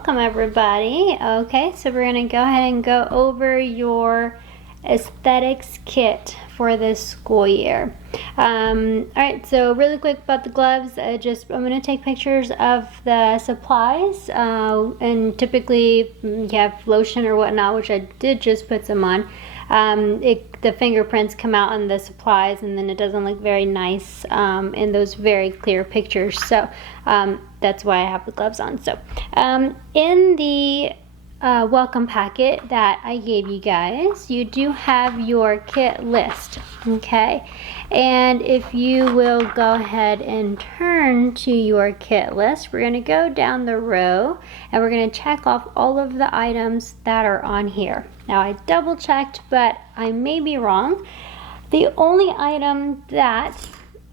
Welcome everybody. Okay, so we're gonna go ahead and go over your aesthetics kit for this school year. Alright, so really quick about the gloves, I'm gonna take pictures of the supplies, and typically you have lotion or whatnot, which I did just put some on. The fingerprints come out on the supplies, and then it doesn't look very nice in those very clear pictures, so that's why I have the gloves on. So in the welcome packet that I gave you guys, you do have your kit list, okay? And if you will go ahead and turn to your kit list, we're gonna go down the row and we're gonna check off all of the items that are on here. Now I double checked, but I may be wrong. The only item that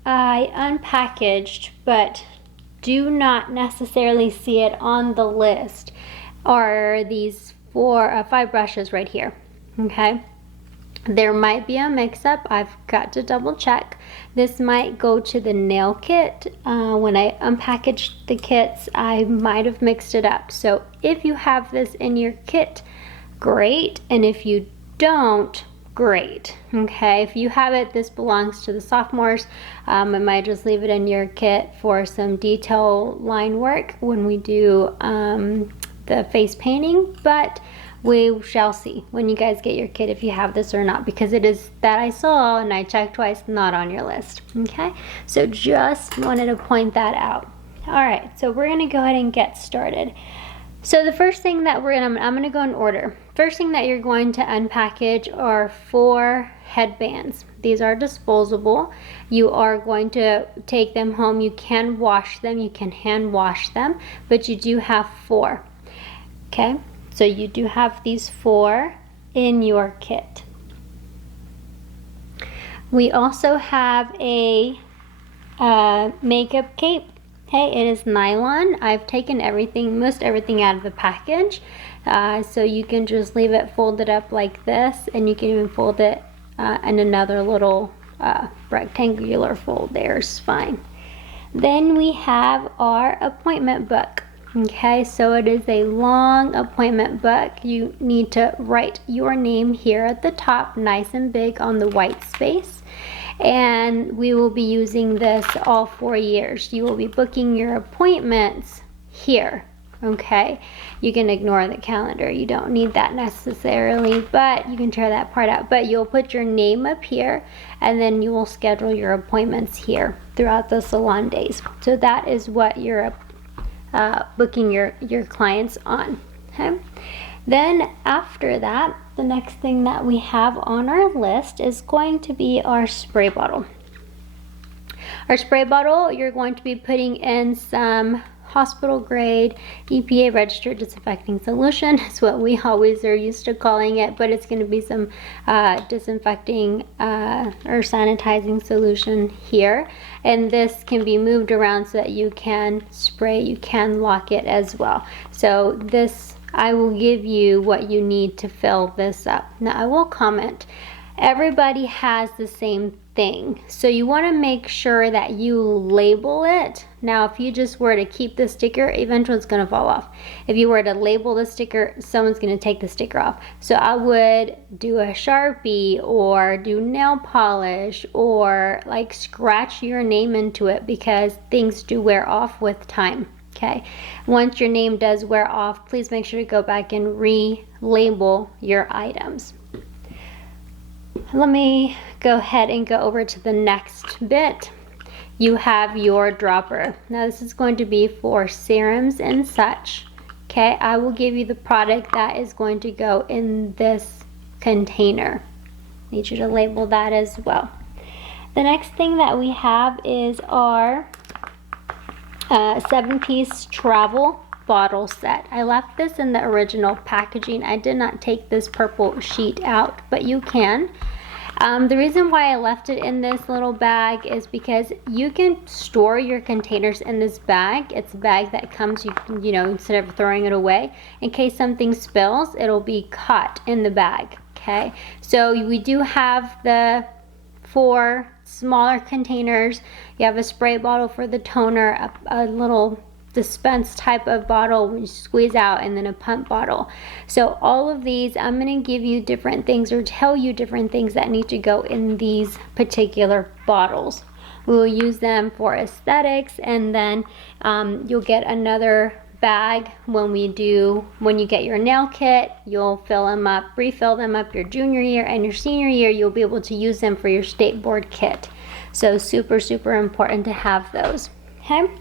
I unpackaged but do not necessarily see it on the list are these 5 brushes right here, okay? There might be a mix-up. I've got to double check. This might go to the nail kit. When I unpackaged the kits, I might have mixed it up. So if you have this in your kit, great, and if you don't, great, okay? If you have it, this belongs to the sophomores. I might just leave it in your kit for some detail line work when we do the face painting, but we shall see when you guys get your kit if you have this or not, because it is that I saw and I checked twice, not on your list, okay? So just wanted to point that out. All right, so we're gonna go ahead and get started. So the first thing that I'm gonna go in order. First thing that you're going to unpackage are 4 headbands. These are disposable. You are going to take them home. You can wash them, you can hand wash them, but you do have 4. Okay, so you do have these 4 in your kit. We also have a makeup cape. Okay, it is nylon. I've taken most everything out of the package. So you can just leave it folded up like this, and you can even fold it in another little rectangular fold there is fine. Then we have our appointment book. Okay, so it is a long appointment book. You need to write your name here at the top, nice and big on the white space. And we will be using this all 4 years. You will be booking your appointments here, okay? You can ignore the calendar. You don't need that necessarily, but you can tear that part out. But you'll put your name up here, and then you will schedule your appointments here throughout the salon days. So that is what you're booking your clients on, okay? Then after that, the next thing that we have on our list is going to be our spray bottle. Our spray bottle, you're going to be putting in some hospital grade EPA registered disinfecting solution. It's what we always are used to calling it, but it's going to be some disinfecting or sanitizing solution here. And this can be moved around so that you can spray, you can lock it as well. So this, I will give you what you need to fill this up. Now I will comment, everybody has the same thing, so you want to make sure that you label it. Now if you just were to keep the sticker, eventually it's going to fall off. If you were to label the sticker, someone's going to take the sticker off. So I would do a Sharpie or do nail polish or like scratch your name into it, because things do wear off with time. Okay, once your name does wear off, please make sure to go back and relabel your items. Let me go ahead and go over to the next bit. You have your dropper. Now this is going to be for serums and such. Okay, I will give you the product that is going to go in this container. Need you to label that as well. The next thing that we have is our 7-piece travel bottle set. I left this in the original packaging. I did not take this purple sheet out, but you can. The reason why I left it in this little bag is because you can store your containers in this bag. It's a bag that comes, you know, instead of throwing it away, in case something spills, it'll be caught in the bag, okay? So we do have the 4 smaller containers. You have a spray bottle for the toner, a little dispense type of bottle when you squeeze out, and then a pump bottle. So all of these, I'm going to give you different things or tell you different things that need to go in these particular bottles. We will use them for aesthetics, and then you'll get another bag when you get your nail kit. You'll fill them up, refill them up your junior year, and your senior year you'll be able to use them for your state board kit. So super important to have those. Okay,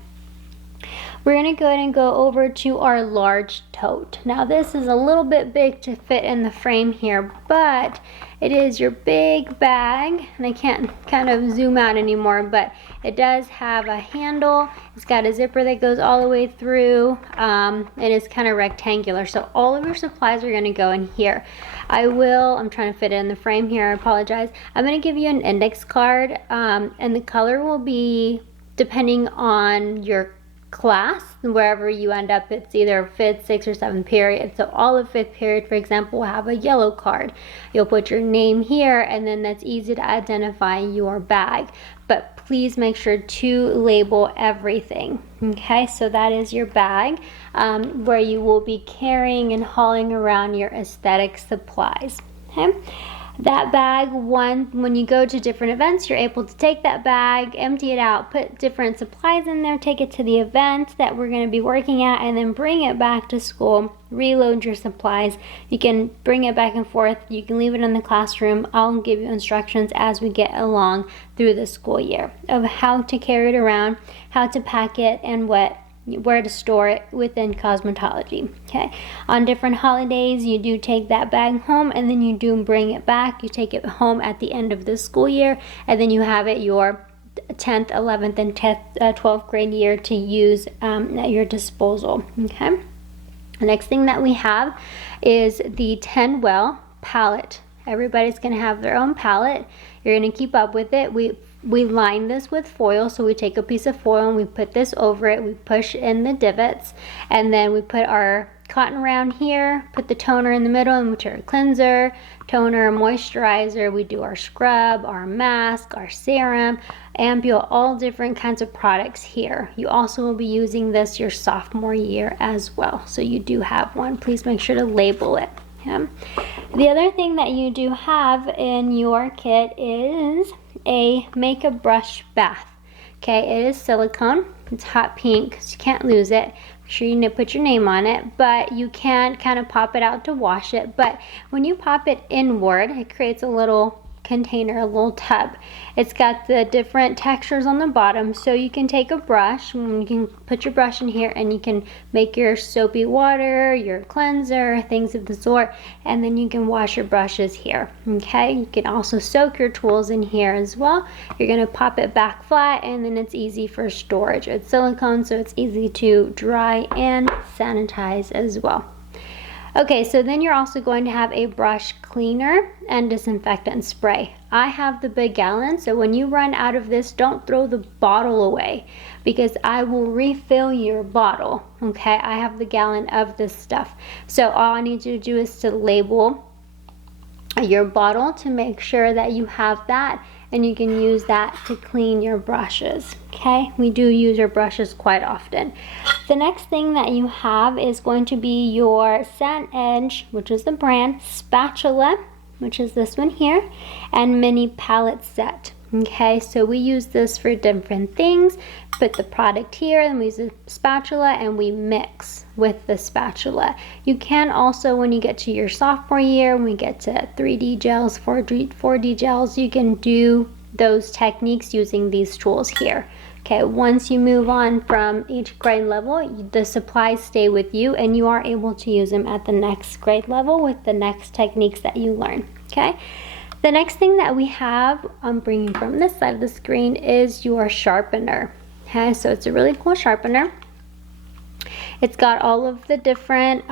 we're going to go ahead and go over to our large tote. Now this is a little bit big to fit in the frame here, but it is your big bag, and I can't kind of zoom out anymore, but it does have a handle. It's got a zipper that goes all the way through, and it's kind of rectangular. So all of your supplies are going to go in here. I'm trying to fit it in the frame here, I apologize. I'm going to give you an index card, and the color will be depending on your class, wherever you end up. It's either 5th, 6th, or 7th period. So all of 5th period, for example, will have a yellow card. You'll put your name here, and then that's easy to identify your bag. But please make sure to label everything. Okay, so that is your bag where you will be carrying and hauling around your aesthetic supplies. Okay. That bag, when you go to different events, you're able to take that bag, empty it out, put different supplies in there, take it to the event that we're going to be working at, and then bring it back to school, reload your supplies. You can bring it back and forth. You can leave it in the classroom. I'll give you instructions as we get along through the school year of how to carry it around, how to pack it, and where to store it within cosmetology. Okay, on different holidays you do take that bag home, and then you do bring it back. You take it home at the end of the school year, and then you have it your 10th, 11th, and 12th grade year to use at your disposal. Okay, the next thing that we have is the 10 well palette. Everybody's going to have their own palette. You're going to keep up with it. We line this with foil, so we take a piece of foil and we put this over it. We push in the divots, and then we put our cotton round here, put the toner in the middle, and we put our cleanser, toner, moisturizer. We do our scrub, our mask, our serum, ampule, all different kinds of products here. You also will be using this your sophomore year as well, so you do have one. Please make sure to label it. Okay. The other thing that you do have in your kit is a makeup brush bath. Okay, it is silicone. It's hot pink, so you can't lose it. Make sure you put your name on it, but you can kind of pop it out to wash it. But when you pop it inward, it creates a little container, a little tub. It's got the different textures on the bottom, so you can take a brush, and you can put your brush in here, and you can make your soapy water, your cleanser, things of the sort, and then you can wash your brushes here. Okay, you can also soak your tools in here as well. You're going to pop it back flat, and then it's easy for storage. It's silicone, so it's easy to dry and sanitize as well. Okay, so then you're also going to have a brush cleaner and disinfectant spray. I have the big gallon, so when you run out of this, don't throw the bottle away, because I will refill your bottle. Okay, I have the gallon of this stuff. So all I need you to do is to label your bottle to make sure that you have that, and you can use that to clean your brushes. Okay, we do use our brushes quite often. The next thing that you have is going to be your Satin Edge, which is the brand, spatula, which is this one here, and mini palette set. Okay, so we use this for different things. Put the product here, and we use a spatula, and we mix with the spatula. You can also, when you get to your sophomore year, when we get to 3D gels, 4D gels, you can do those techniques using these tools here. Okay, once you move on from each grade level, the supplies stay with you, and you are able to use them at the next grade level with the next techniques that you learn. Okay. The next thing that we have, I'm bringing from this side of the screen, is your sharpener. Okay, so it's a really cool sharpener. It's got all of the different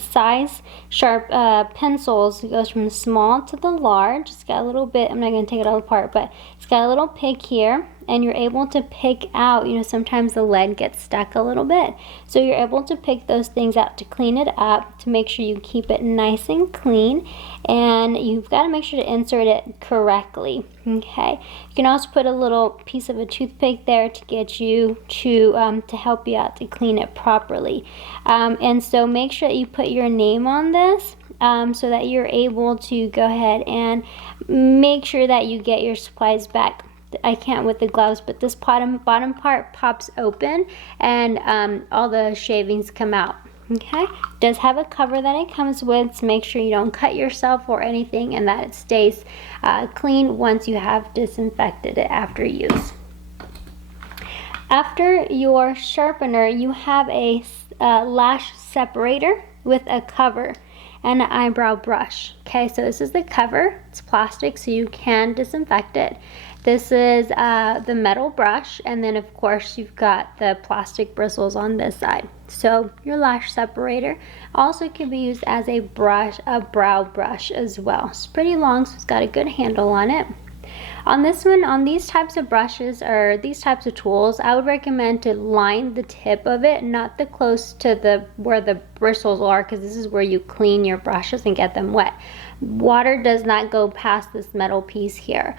size sharp pencils. It goes from the small to the large. It's got a little bit, I'm not going to take it all apart, but it's got a little pig here, and you're able to pick out, you know, sometimes the lead gets stuck a little bit. So you're able to pick those things out to clean it up, to make sure you keep it nice and clean, and you've got to make sure to insert it correctly, okay? You can also put a little piece of a toothpick there to get you to help you out to clean it properly. And so make sure that you put your name on this, so that you're able to go ahead and make sure that you get your supplies back. I can't with the gloves, but this bottom part pops open and all the shavings come out. Okay, it does have a cover that it comes with, so make sure you don't cut yourself or anything, and that it stays clean once you have disinfected it after use. After your sharpener, you have a lash separator with a cover and an eyebrow brush. Okay, so this is the cover. It's plastic, so you can disinfect it. This is the metal brush, and then of course you've got the plastic bristles on this side. So your lash separator also can be used as a brush, a brow brush as well. It's pretty long, so it's got a good handle on it. On this one, on these types of brushes or these types of tools, I would recommend to line the tip of it, not the close to the where the bristles are, because this is where you clean your brushes and get them wet. Water does not go past this metal piece here.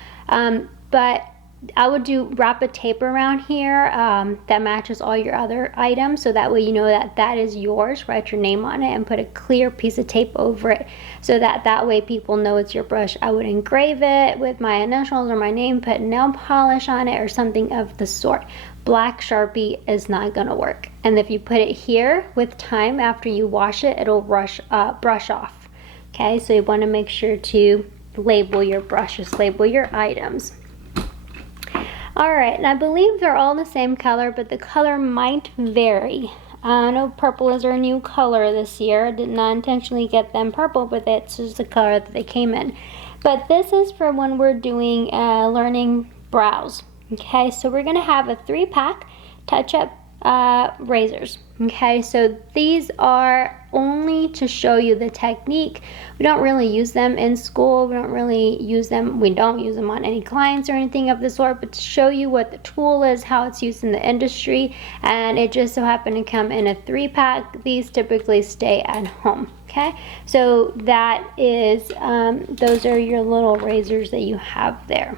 But I would wrap a tape around here that matches all your other items, so that way you know that that is yours. Write your name on it and put a clear piece of tape over it, so that way people know it's your brush. I would engrave it with my initials or my name, put nail polish on it or something of the sort. Black Sharpie is not gonna work, and if you put it here, with time after you wash it, it'll brush off. Okay, so you want to make sure to label your brushes, label your items. Alright, and I believe they're all the same color, but the color might vary. I know purple is our new color this year. I did not intentionally get them purple, but it's just the color that they came in. But this is for when we're doing learning brows. Okay, so we're going to have a 3-pack touch-up razors. Okay, so these are only to show you the technique. We don't really use them in school. We don't use them on any clients or anything of the sort, but to show you what the tool is, how it's used in the industry, and it just so happened to come in a 3-pack. These typically stay at home. Okay, so that is those are your little razors that you have there.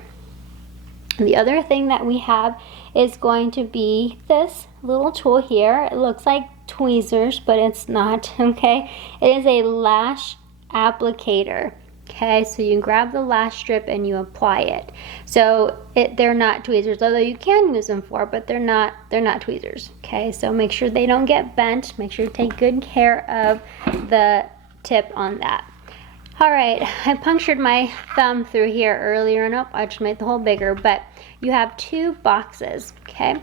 The other thing that we have is going to be this little tool here. It looks like tweezers, but it's not, okay? It is a lash applicator. Okay, so you grab the lash strip and you apply it. So they're not tweezers, although you can use them for, but they're not tweezers. Okay, so make sure they don't get bent. Make sure to take good care of the tip on that. Alright, I punctured my thumb through here earlier, and I just made the hole bigger, but you have 2 boxes, okay,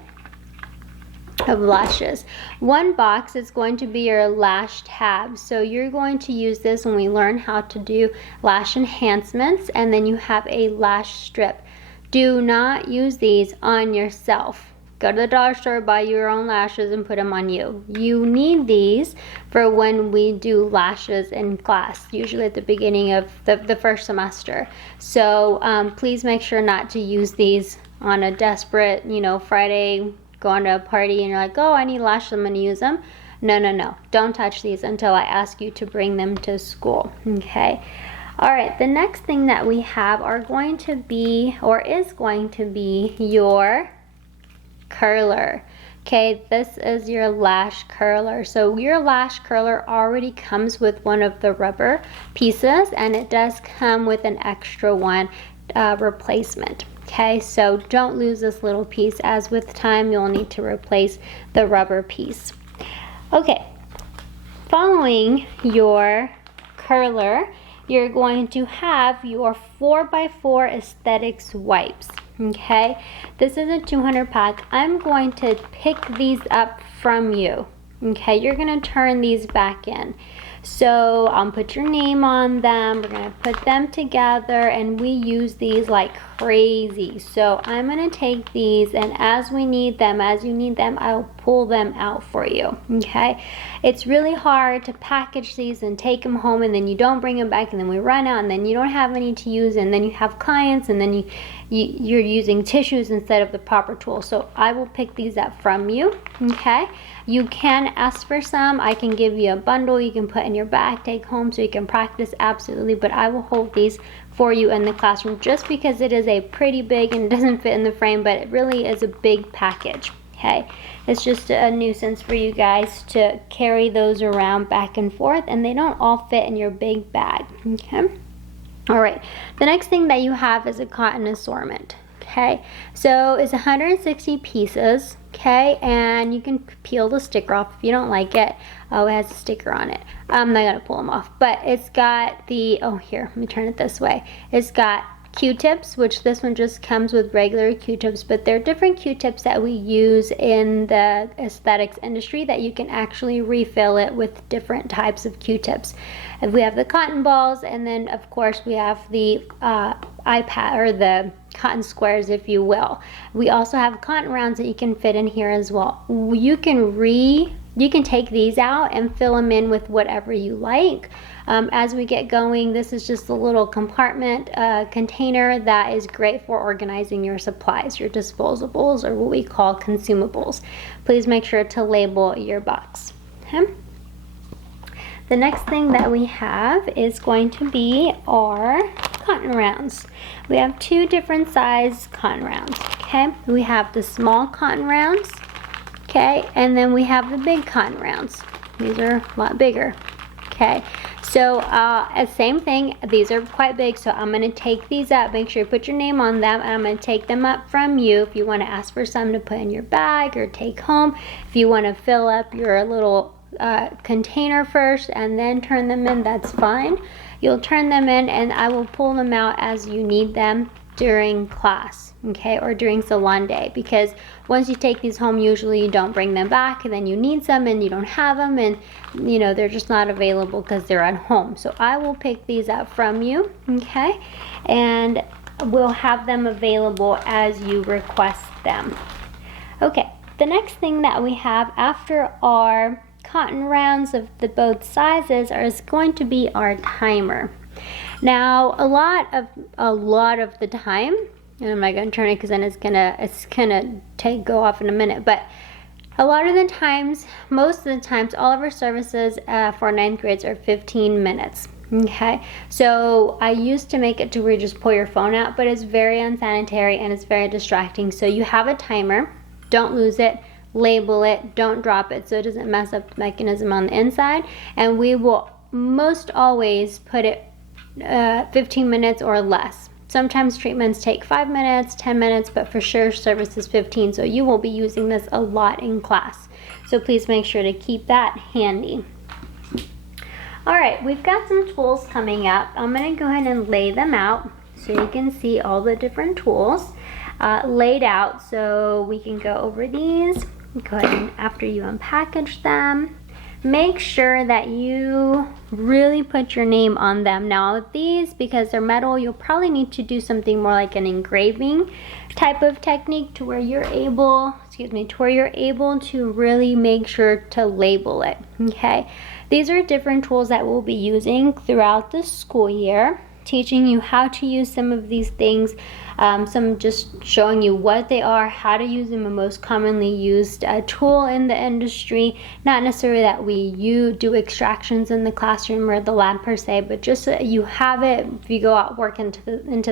of lashes. One box is going to be your lash tab, so you're going to use this when we learn how to do lash enhancements, and then you have a lash strip. Do not use these on yourself. Go to the dollar store, buy your own lashes, and put them on you. You need these for when we do lashes in class, usually at the beginning of the first semester. So please make sure not to use these on a desperate, Friday, going to a party and you're like, oh, I need lashes, I'm going to use them. No. Don't touch these until I ask you to bring them to school, okay? All right, the next thing that we have is going to be your curler. Okay, this is your lash curler. So your lash curler already comes with one of the rubber pieces, and it does come with an extra one replacement. Okay, so don't lose this little piece, as with time you'll need to replace the rubber piece. Okay, following your curler, you're going to have your 4x4 Aesthetics wipes. Okay, this is a 200 pack. I'm going to pick these up from you. Okay, you're going to turn these back in. So put your name on them. We're gonna put them together, and we use these like crazy. So I'm gonna take these, and as we need them, as you need them, I'll pull them out for you, okay? It's really hard to package these and take them home, and then you don't bring them back, and then we run out, and then you don't have any to use, and then you have clients, and then you're using tissues instead of the proper tool. So I will pick these up from you, okay? You can ask for some. I can give you a bundle you can put in your bag, take home so you can practice, absolutely, but I will hold these for you in the classroom just because it is a pretty big, and it doesn't fit in the frame, but it really is a big package, okay? It's just a nuisance for you guys to carry those around back and forth, and they don't all fit in your big bag, okay? All right, the next thing that you have is a cotton assortment, okay? So it's 160 pieces, okay? And you can peel the sticker off if you don't like it. Oh, it has a sticker on it. I'm not gonna pull them off, but it's got the, oh, here, let me turn it this way. It's got Q-tips, which this one just comes with regular Q-tips, but there are different Q-tips that we use in the aesthetics industry that you can actually refill it with different types of Q-tips. And we have the cotton balls, and then of course we have the iPad, or the cotton squares, if you will. We also have cotton rounds that you can fit in here as well. You can take these out and fill them in with whatever you like. As we get going, this is just a little compartment container that is great for organizing your supplies, your disposables, or what we call consumables. Please make sure to label your box. Okay? The next thing that we have is going to be our cotton rounds. We have two different size cotton rounds, okay? We have the small cotton rounds, okay? And then we have the big cotton rounds. These are a lot bigger, okay? So same thing, these are quite big, so I'm gonna take these up, make sure you put your name on them, and I'm gonna take them up from you if you wanna ask for some to put in your bag or take home. If you wanna fill up your little container first and then turn them in, that's fine. You'll turn them in, and I will pull them out as you need them during class, okay, or during salon day, because once you take these home, usually you don't bring them back, and then you need some and you don't have them, and you know they're just not available because they're at home. So I will pick these up from you, okay, and we'll have them available as you request them. Okay, the next thing that we have after our cotton rounds of the both sizes is going to be our timer. Now a lot of the time, and I'm not going to turn it because then it's gonna go off in a minute, but a lot of the times, most of the times, all of our services for 9th grades are 15 minutes. Okay, so I used to make it to where you just pull your phone out, but it's very unsanitary and it's very distracting. So you have a timer, don't lose it. Label it, don't drop it so it doesn't mess up the mechanism on the inside, and we will most always put it 15 minutes or less. Sometimes treatments take 5 minutes, 10 minutes, but for sure service is 15, so you will be using this a lot in class. So please make sure to keep that handy. Alright, we've got some tools coming up. I'm going to go ahead and lay them out so you can see all the different tools laid out, so we can go over these. Go ahead and after you unpackage them, make sure that you really put your name on them. Now these, because they're metal, you'll probably need to do something more like an engraving type of technique to where you're able, to really make sure to label it, okay? These are different tools that we'll be using throughout the school year, teaching you how to use some of these things, some just showing you what they are, how to use them, a most commonly used tool in the industry. Not necessarily that we do extractions in the classroom or the lab per se, but just so that you have it. If you go out work into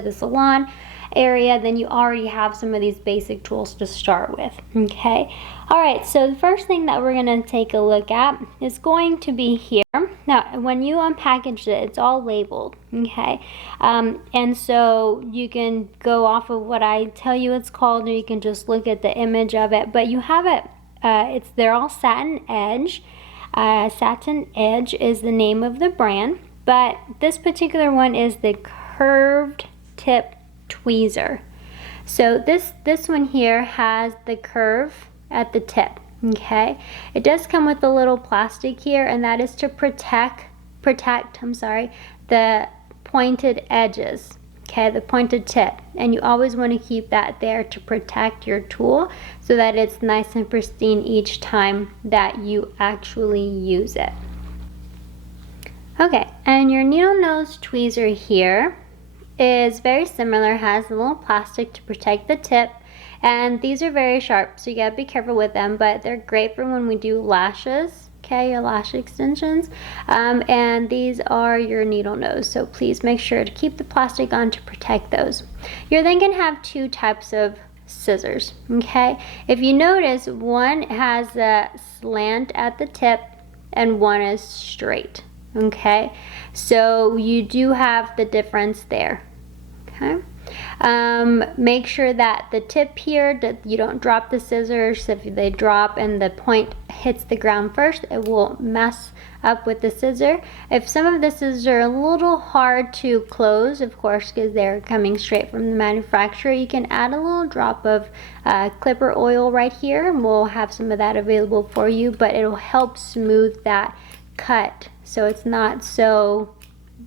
the salon area, then you already have some of these basic tools to start with, okay? All right, so the first thing that we're gonna take a look at is going to be here. Now, when you unpackage it, it's all labeled, okay? And so you can go off of what I tell you it's called, or you can just look at the image of it, but you have it, they're all satin edge. Satin Edge is the name of the brand, but this particular one is the curved tip tweezer. So this one here has the curve at the tip, okay? It does come with a little plastic here, and that is to protect protect, I'm sorry, the pointed edges, okay, the pointed tip. And you always want to keep that there to protect your tool so that it's nice and pristine each time that you actually use it. Okay, and your needle nose tweezer here is very similar, has a little plastic to protect the tip, and these are very sharp, so you gotta be careful with them, but they're great for when we do lashes, okay, your lash extensions, and these are your needle nose, so please make sure to keep the plastic on to protect those. You're then gonna have two types of scissors, okay? If you notice, one has a slant at the tip and one is straight, okay? So you do have the difference there, okay? Make sure that the tip here, that you don't drop the scissors. If they drop and the point hits the ground first, it will mess up with the scissor. If some of the scissors are a little hard to close, of course, because they're coming straight from the manufacturer, you can add a little drop of clipper oil right here, and we'll have some of that available for you, but it'll help smooth that cut so it's not so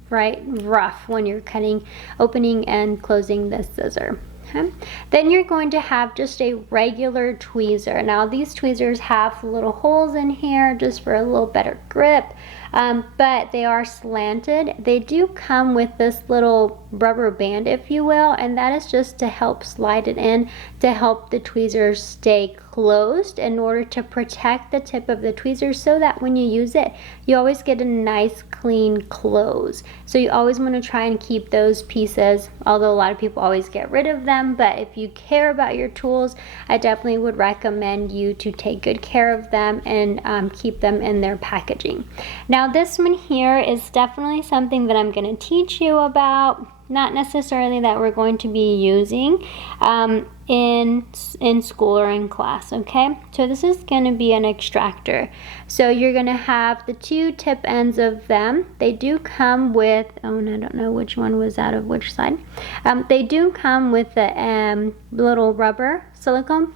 rough when you're cutting, opening and closing the scissor. Okay. Then you're going to have just a regular tweezer. Now these tweezers have little holes in here just for a little better grip, but they are slanted. They do come with this little rubber band, if you will, and that is just to help slide it in to help the tweezers stay closed in order to protect the tip of the tweezers so that when you use it, you always get a nice clean close. So you always want to try and keep those pieces, although a lot of people always get rid of them, but if you care about your tools, I definitely would recommend you to take good care of them and keep them in their packaging. Now this one here is definitely something that I'm going to teach you about, not necessarily that we're going to be using in school or in class, okay? So this is going to be an extractor. So you're going to have the two tip ends of them. They do come with, oh, and I don't know which one was out of which side. They do come with the little rubber silicone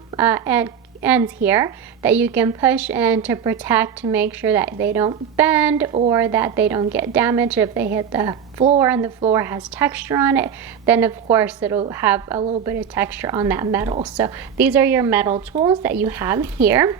ends here that you can push in to protect, to make sure that they don't bend or that they don't get damaged. If they hit the floor and the floor has texture on it, then of course it'll have a little bit of texture on that metal. So these are your metal tools that you have here.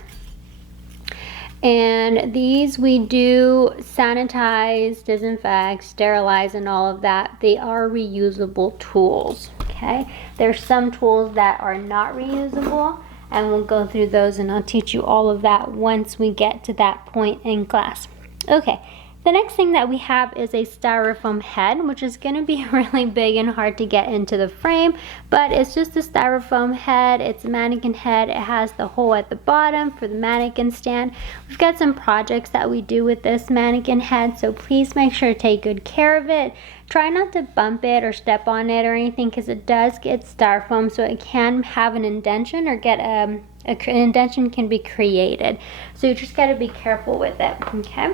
And these we do sanitize, disinfect, sterilize, and all of that. They are reusable tools, okay? There's some tools that are not reusable, and we'll go through those and I'll teach you all of that once we get to that point in class. Okay, the next thing that we have is a styrofoam head, which is going to be really big and hard to get into the frame, but it's just a styrofoam head. It's a mannequin head. It has the hole at the bottom for the mannequin stand. We've got some projects that we do with this mannequin head, so please make sure to take good care of it. Try not to bump it or step on it or anything, because it does get styrofoam, so it can have an indentation or get an indentation can be created. So you just got to be careful with it, okay?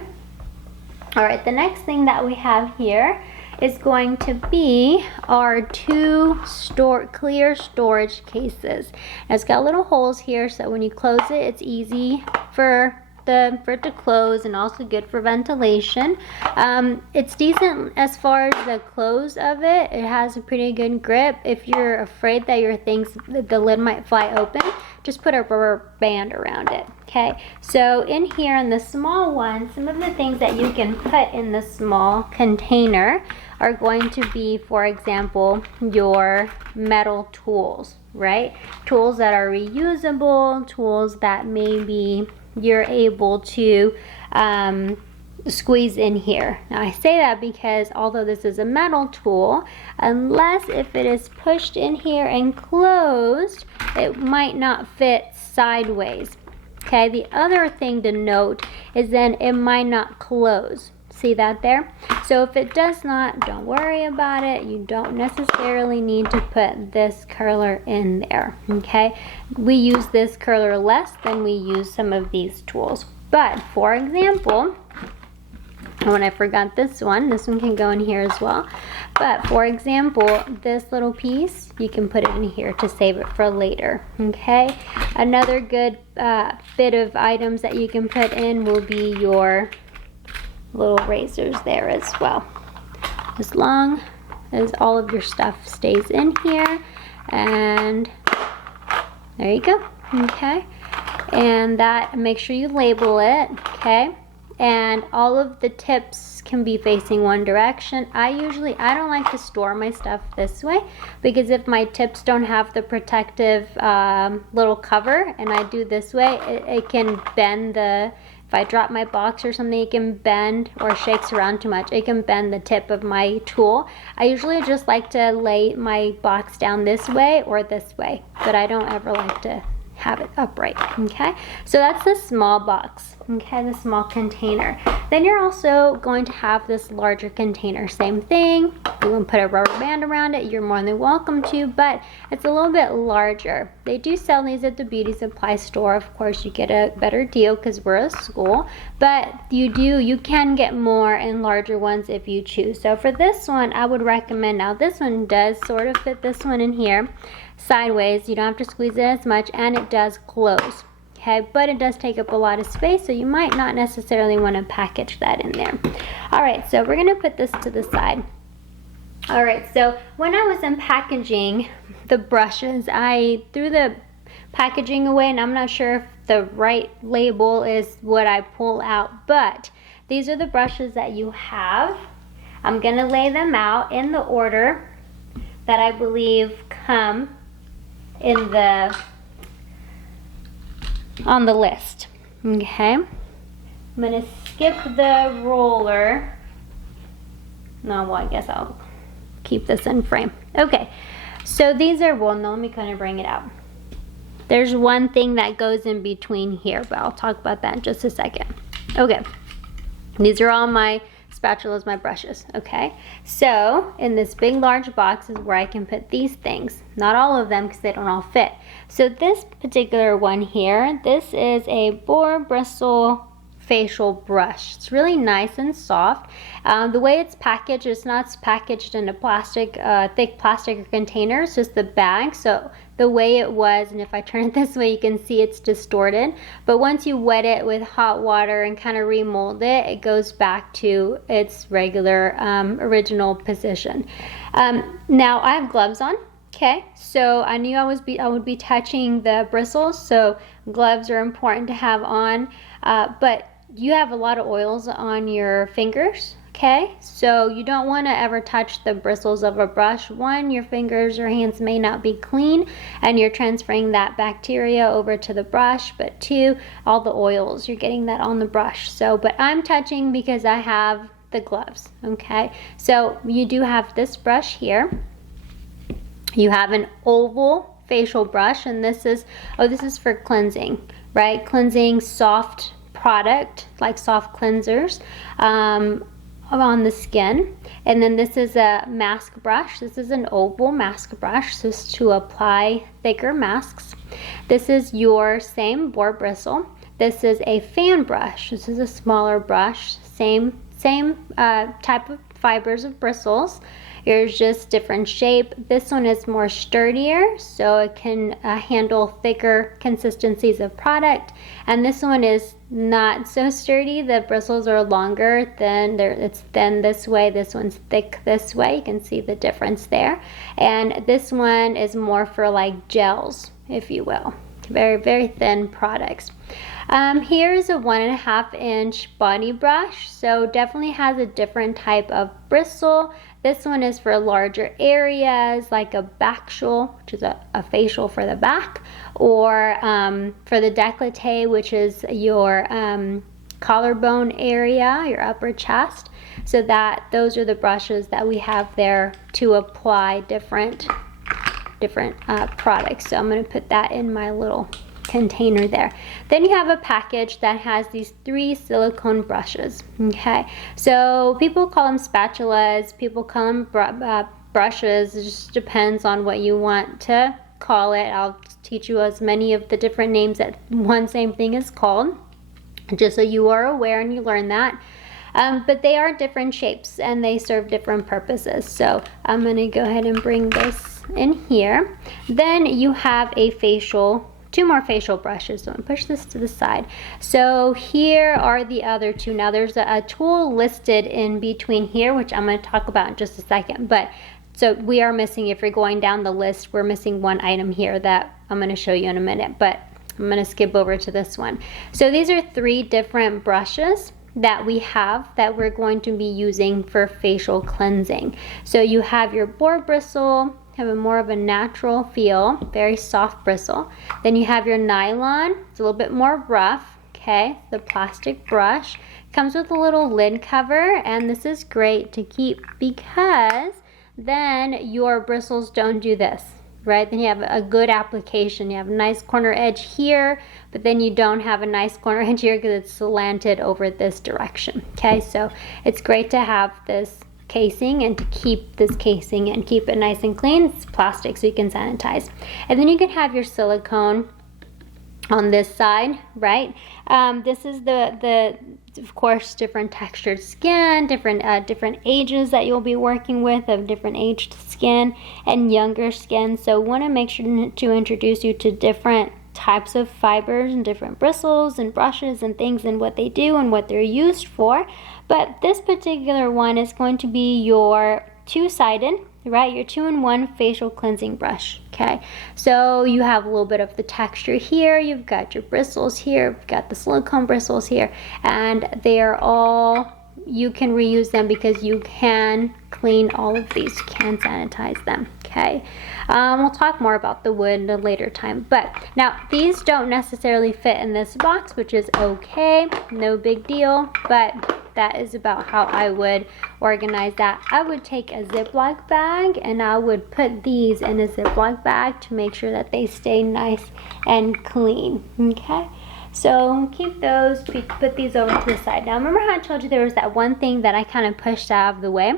All right, the next thing that we have here is going to be our two clear storage cases. And it's got little holes here, so when you close it, it's easy for it to close, and also good for ventilation. It's decent as far as the close of it. It has a pretty good grip. If you're afraid that the lid might fly open, just put a rubber band around it, okay? So in here in the small one, some of the things that you can put in the small container are going to be, for example, your metal tools, right? Tools that are reusable, tools that maybe you're able to squeeze in here. Now I say that because although this is a metal tool, unless if it is pushed in here and closed, it might not fit sideways. Okay, the other thing to note is then it might not close. See that there? So if it does not, don't worry about it. You don't necessarily need to put this curler in there, okay? We use this curler less than we use some of these tools. But for example, when I forgot this one can go in here as well. But for example, this little piece, you can put it in here to save it for later, okay? Another good bit of items that you can put in will be your little razors there as well. As long as all of your stuff stays in here, and there you go. Okay, and that, make sure you label it. Okay, and all of the tips can be facing one direction. I don't like to store my stuff this way, because if my tips don't have the protective little cover and I do this way, it can bend if I drop my box or something, it can bend, or shakes around too much, it can bend the tip of my tool. I usually just like to lay my box down this way or this way, but I don't ever like to have it upright. Okay, so that's the small box, okay, the small container. Then you're also going to have this larger container. Same thing, you want to put a rubber band around it, you're more than welcome to, but it's a little bit larger. They do sell these at the beauty supply store. Of course, you get a better deal because we're a school, but you can get more and larger ones if you choose. So for this one, I would recommend, now this one does sort of fit this one in here sideways, you don't have to squeeze it as much, and it does close, okay, but it does take up a lot of space, so you might not necessarily want to package that in there. All right, so we're going to put this to the side. All right, so when I was unpackaging the brushes, I threw the packaging away, and I'm not sure if the right label is what I pull out, but these are the brushes that you have. I'm going to lay them out in the order that I believe come on the list. Okay, I'm gonna skip the roller. No, well, I guess I'll keep this in frame. Okay, so these are, well, no, let me kind of bring it out. There's one thing that goes in between here, but I'll talk about that in just a second. Okay, these are all my spatulas, my brushes. Okay, so in this big large box is where I can put these things, not all of them because they don't all fit. So this particular one here, this is a boar bristle facial brush. It's really nice and soft. The way it's packaged, it's not packaged in a plastic, thick plastic container. It's just the bag. So the way it was, and if I turn it this way, you can see it's distorted. But once you wet it with hot water and kind of remold it, it goes back to its regular original position. Now I have gloves on. Okay, so I knew I would be touching the bristles, so gloves are important to have on. But you have a lot of oils on your fingers, okay? So you don't want to ever touch the bristles of a brush. One, your fingers or hands may not be clean, and you're transferring that bacteria over to the brush. But two, all the oils, you're getting that on the brush. So, but I'm touching because I have the gloves, okay? So you do have this brush here. You have an oval facial brush, and this is for cleansing, right? Cleansing, soft product, like soft cleansers on the skin. And then this is a mask brush. This is an oval mask brush. This is to apply thicker masks. This is your same boar bristle. This is a fan brush. This is a smaller brush. Same type of fibers of bristles. Here's just different shape. This one is more sturdier, so it can handle thicker consistencies of product. And this one is not so sturdy. The bristles are longer, it's thin this way. This one's thick this way. You can see the difference there. And this one is more for like gels, if you will. Very, very thin products. Here's a 1.5 inch body brush, so definitely has a different type of bristle. This one is for larger areas, like a backshul, which is a facial for the back, or for the décolleté, which is your collarbone area, your upper chest. So those are the brushes that we have there to apply different products. So I'm going to put that in my little container there. Then you have a package that has these 3 silicone brushes. Okay, so people call them spatulas, people call them brushes. It just depends on what you want to call it. I'll teach you as many of the different names that one same thing is called, just so you are aware and you learn that. But they are different shapes and they serve different purposes. So I'm going to go ahead and bring this in here. Then you have a facial 2 more facial brushes. So I'm gonna push this to the side. So here are the other 2. Now there's a tool listed in between here, which I'm gonna talk about in just a second. But so we are missing, if you're going down the list, we're missing one item here that I'm gonna show you in a minute, but I'm gonna skip over to this one. So these are 3 different brushes that we have that we're going to be using for facial cleansing. So you have your boar bristle, have a more of a natural feel, very soft bristle. Then you have your nylon, it's a little bit more rough, okay? The plastic brush comes with a little lid cover, and this is great to keep because then your bristles don't do this, right? Then you have a good application. You have a nice corner edge here, but then you don't have a nice corner edge here because it's slanted over this direction, okay? So it's great to have this casing and to keep this casing and keep it nice and clean. It's plastic so you can sanitize. And then you can have your silicone on this side, right? This is the of course, different textured skin, different ages that you'll be working with, of different aged skin and younger skin. So want to make sure to introduce you to different types of fibers and different bristles and brushes and things and what they do and what they're used for. But this particular one is going to be your 2-sided, right? Your 2-in-1 facial cleansing brush, okay? So you have a little bit of the texture here, you've got your bristles here, you've got the silicone bristles here, and they are all, you can reuse them because you can clean all of these, you can sanitize them, okay? We'll talk more about the wood at a later time, but now these don't necessarily fit in this box, which is okay, no big deal, but that is about how I would organize that. I would take a Ziploc bag and I would put these in a Ziploc bag to make sure that they stay nice and clean, okay? So keep those, put these over to the side. Now remember how I told you there was that one thing that I kind of pushed out of the way?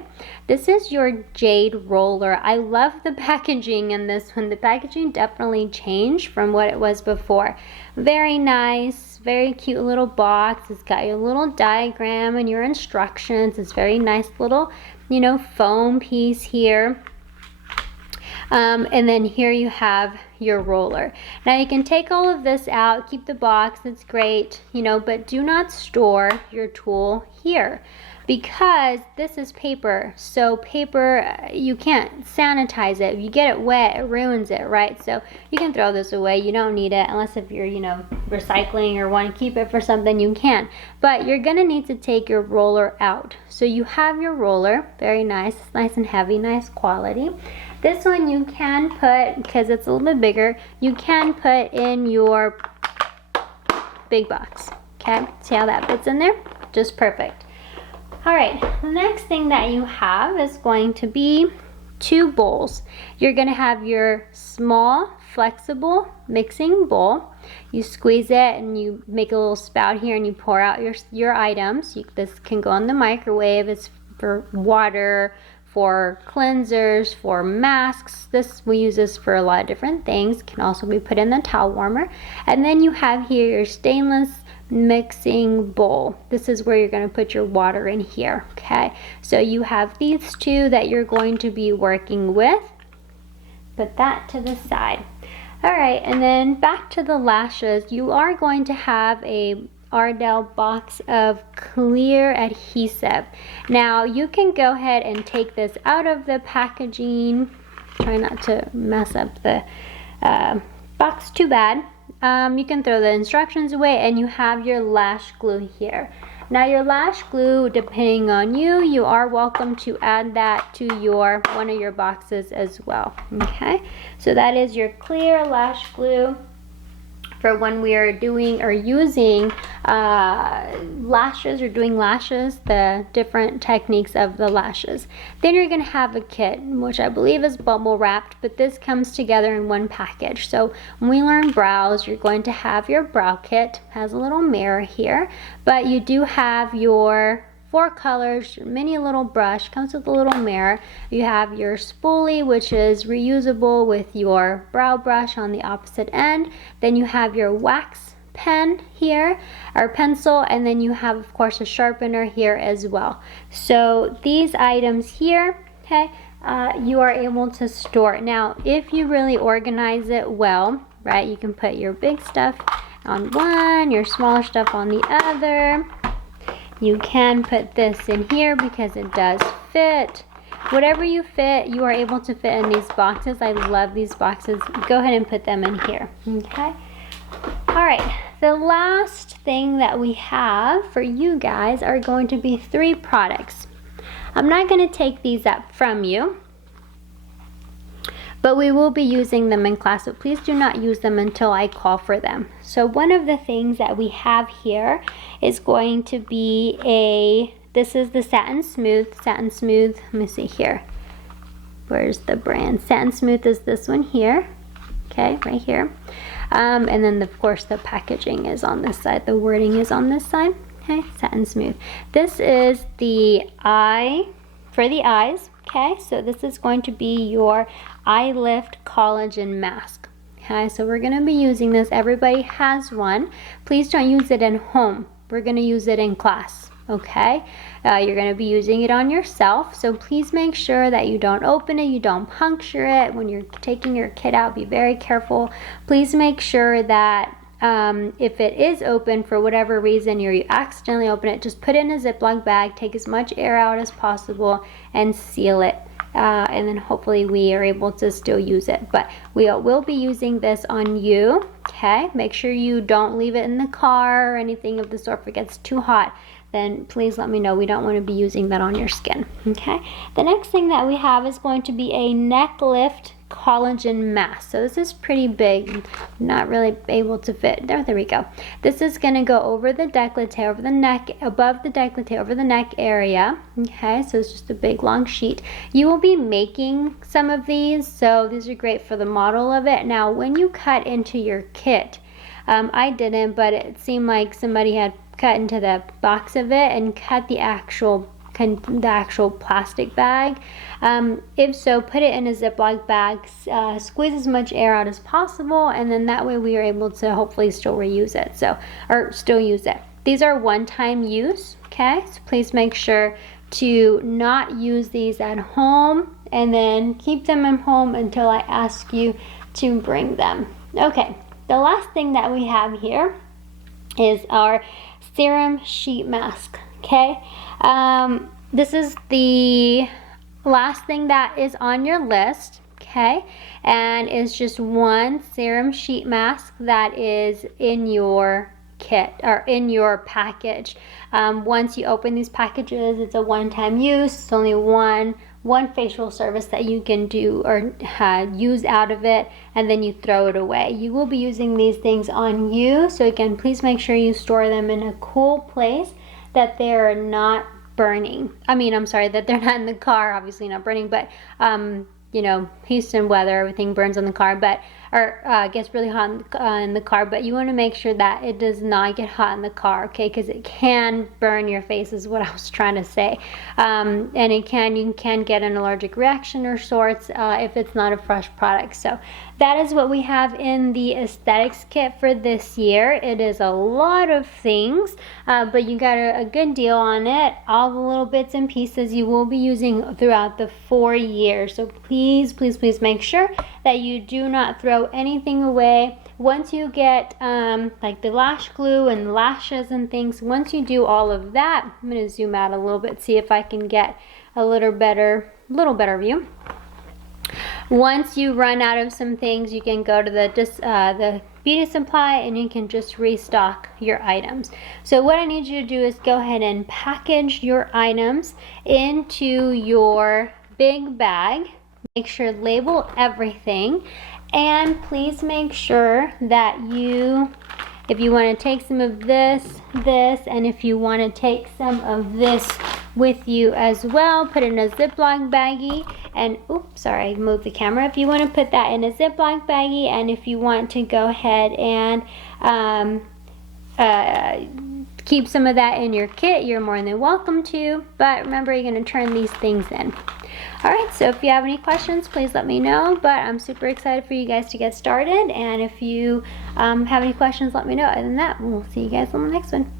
This is your jade roller. I love the packaging in this one. The packaging definitely changed from what it was before. Very nice, very cute little box. It's got your little diagram and your instructions. It's very nice little, you know, foam piece here. And then here you have your roller. Now you can take all of this out, keep the box, it's great, you know, but do not store your tool here because this is paper. So paper, you can't sanitize it. If you get it wet, it ruins it, right? So you can throw this away. You don't need it unless if you're, you know, recycling or want to keep it for something, you can. But you're gonna need to take your roller out. So you have your roller, very nice, nice and heavy, nice quality. This one you can put, because it's a little bit bigger, you can put in your big box, okay? See how that fits in there? Just perfect. All right, the next thing that you have is going to be 2 bowls. You're gonna have your small, flexible mixing bowl. You squeeze it and you make a little spout here and you pour out your items. This can go in the microwave. It's for water, for cleansers, for masks. We use this for a lot of different things. It can also be put in the towel warmer. And then you have here your stainless mixing bowl. This is where you're going to put your water in here, okay? So you have these 2 that you're going to be working with. Put that to the side. All right, and then back to the lashes. You are going to have a Ardell box of clear adhesive. Now you can go ahead and take this out of the packaging. Try not to mess up the box too bad. You can throw the instructions away and you have your lash glue here. Now your lash glue, depending on you, you are welcome to add that to one of your boxes as well, okay? So that is your clear lash glue for when we are doing or using lashes or doing lashes, the different techniques of the lashes. Then you're going to have a kit, which I believe is bubble wrapped, but this comes together in one package. So when we learn brows, you're going to have your brow kit. It has a little mirror here, but you do have your 4 colors, your mini little brush, comes with a little mirror. You have your spoolie, which is reusable with your brow brush on the opposite end. Then you have your wax pen here, or pencil, and then you have, of course, a sharpener here as well. So these items here, okay, you are able to store. Now, if you really organize it well, right? You can put your big stuff on one, your smaller stuff on the other. You can put this in here because it does fit. Whatever you fit, you are able to fit in these boxes. I love these boxes. Go ahead and put them in here, okay? All right, the last thing that we have for you guys are going to be 3 products. I'm not going to take these up from you, but we will be using them in class, so please do not use them until I call for them. So one of the things that we have here is going to be this is the Satin Smooth. Let me see here. Where's the brand? Satin Smooth is this one here. Okay, right here. And then of course the packaging is on this side. The wording is on this side. Okay, Satin Smooth. This is the eye, for the eyes. Okay, so this is going to be your Eye Lift Collagen Mask. Okay, so we're going to be using this. Everybody has one. Please don't use it in home. We're going to use it in class. Okay, you're going to be using it on yourself, so please make sure that you don't open it, you don't puncture it. When you're taking your kit out, be very careful. Please make sure that if it is open for whatever reason, you accidentally open it, just put it in a Ziploc bag, take as much air out as possible, and seal it. And then hopefully we are able to still use it. But we will be using this on you, okay? Make sure you don't leave it in the car or anything of the sort. If it gets too hot, then please let me know. We don't want to be using that on your skin, okay? The next thing that we have is going to be a neck lift collagen mask. So this is pretty big, not really able to fit. There we go. This is going to go over the décolleté, over the neck, above the décolleté, over the neck area. Okay, so it's just a big long sheet. You will be making some of these, so these are great for the model of it. Now, when you cut into your kit, I didn't, but it seemed like somebody had cut into the box of it and cut the actual plastic bag. If so, put it in a Ziploc bag, squeeze as much air out as possible, and then that way we are able to hopefully still reuse it, or still use it. These are one-time use, okay? So please make sure to not use these at home, and then keep them at home until I ask you to bring them. Okay, the last thing that we have here is our serum sheet mask, okay? This is the last thing that is on your list, okay? And it's just one serum sheet mask that is in your kit, or in your package. Once you open these packages, it's a one-time use. It's only one facial service that you can do or use out of it, and then you throw it away. You will be using these things on you, so again, please make sure you store them in a cool place, that they're not burning. That they're not in the car, obviously not burning, but you know, Houston weather, everything burns on the car, gets really hot in the car, but you want to make sure that it does not get hot in the car, okay, because it can burn your face is what I was trying to say. And you can get an allergic reaction or sorts if it's not a fresh product. So that is what we have in the aesthetics kit for this year. It is a lot of things, but you got a good deal on it. All the little bits and pieces you will be using throughout the 4 years. So please, please, please make sure that you do not throw anything away. Once you get like the lash glue and lashes and things, once you do all of that, I'm going to zoom out a little bit, see if I can get a little better view. Once you run out of some things, you can go to the beauty supply and you can just restock your items. So what I need you to do is go ahead and package your items into your big bag. Make sure label everything, and please make sure that if you want to take some of this, and if you want to take some of this with you as well, put it in a Ziploc baggie. And oops, sorry, I moved the camera. If you want to put that in a Ziploc baggie, and if you want to go ahead and keep some of that in your kit, you're more than welcome to. But remember, you're going to turn these things in. Alright, so if you have any questions, please let me know. But I'm super excited for you guys to get started. And if you have any questions, let me know. Other than that, we'll see you guys on the next one.